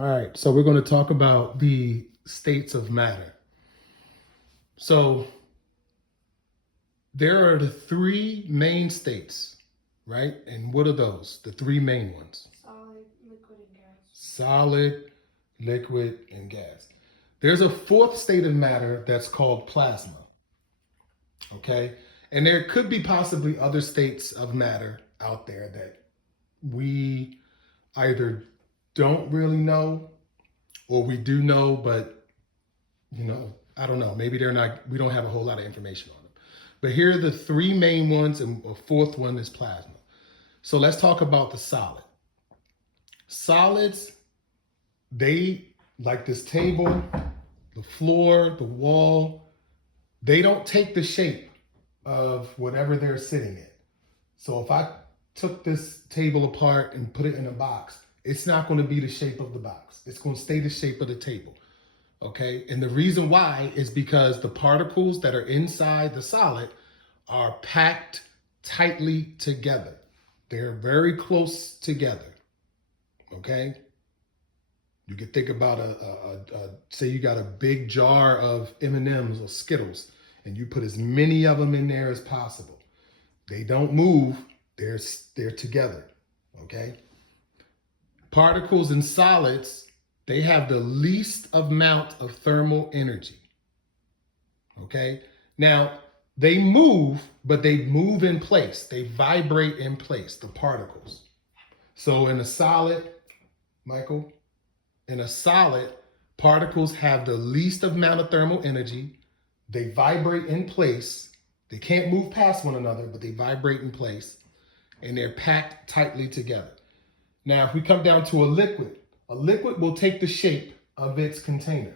All right, so we're going to talk about the states of matter. So there are the three main states, right? And what are those? The three main ones: solid, liquid, and gas. solid, liquid, and gas. There's a fourth state of matter that's called plasma. Okay. And there could be possibly other states of matter out there that we either don't really know or we do know, but I don't know. Maybe they're not, we don't have a whole lot of information on them. But here are the three main ones, and a fourth one is plasma. So let's talk about the solid. Solids, they, like this table, the floor, the wall, they don't take the shape of whatever they're sitting in. So if I took this table apart and put it in a box, it's not going to be the shape of the box. It's going to stay the shape of the table. Okay. And the reason why is because the particles that are inside the solid are packed tightly together. They're very close together. Okay. You could think about say you got a big jar of M&Ms or Skittles, and you put as many of them in there as possible. They don't move. They're together. Okay. Particles in solids, they have the least amount of thermal energy. Okay. Now they move, but they move in place. They vibrate in place, the particles. So in a solid, Michael, in a solid, particles have the least amount of thermal energy. They vibrate in place. They can't move past one another, but they vibrate in place, and they're packed tightly together. Now, if we come down to a liquid will take the shape of its container.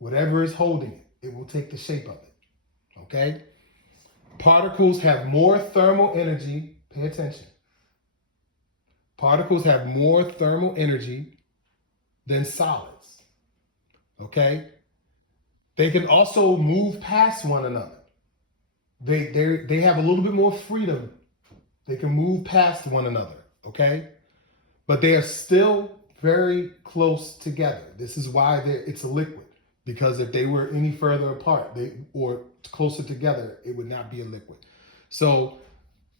Whatever is holding it, it will take the shape of it. Okay? Particles have more thermal energy. Pay attention. Particles have more thermal energy than solids. Okay? They can also move past one another. They have a little bit more freedom. They can move past one another. Okay? But they are still very close together. This is why it's a liquid. Because if they were any further apart or closer together, it would not be a liquid. So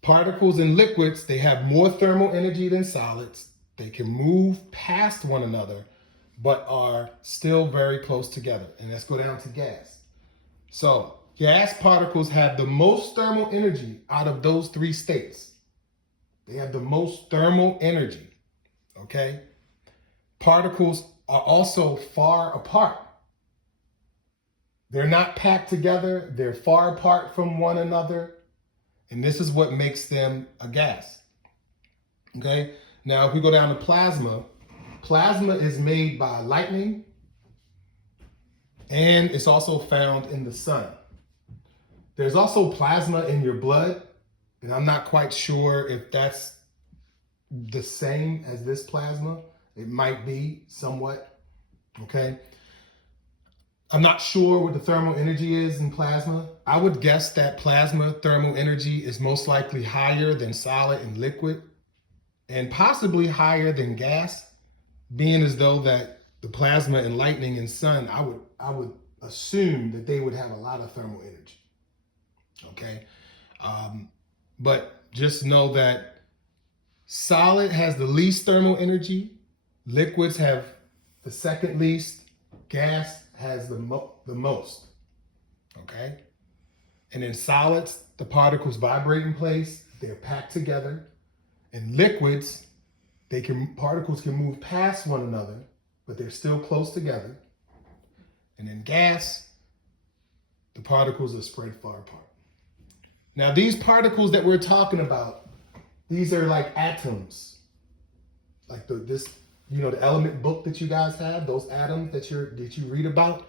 particles in liquids, they have more thermal energy than solids. They can move past one another, but are still very close together. And let's go down to gas. So gas particles have the most thermal energy out of those three states. They have the most thermal energy. Okay? Particles are also far apart. They're not packed together. They're far apart from one another. And this is what makes them a gas. Okay? Now, if we go down to plasma, plasma is made by lightning, and it's also found in the sun. There's also plasma in your blood, and I'm not quite sure if that's the same as this plasma. It might be somewhat. Okay? I'm not sure what the thermal energy is in plasma. I would guess that plasma thermal energy is most likely higher than solid and liquid, and possibly higher than gas, being as though that the plasma and lightning and sun, I would assume that they would have a lot of thermal energy. Okay. But just know that solid has the least thermal energy. Liquids have the second least. Gas has the most. Okay. And in solids, the particles vibrate in place. They're packed together. In liquids, particles can move past one another, but they're still close together. And in gas, the particles are spread far apart. Now, these particles that we're talking about, these are like atoms. Like the element book that you guys have, those atoms that you read about,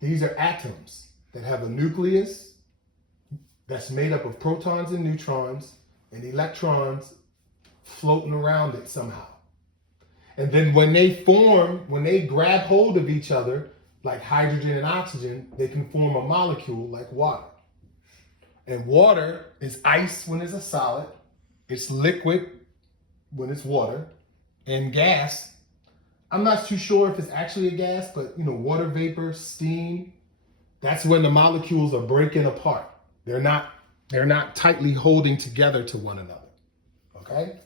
these are atoms that have a nucleus that's made up of protons and neutrons and electrons floating around it somehow. And then when they grab hold of each other, like hydrogen and oxygen, they can form a molecule like water. And water is ice when it's a solid, it's liquid when it's water, and gas, I'm not too sure if it's actually a gas, but water vapor, steam, that's when the molecules are breaking apart. They're not tightly holding together to one another. Okay?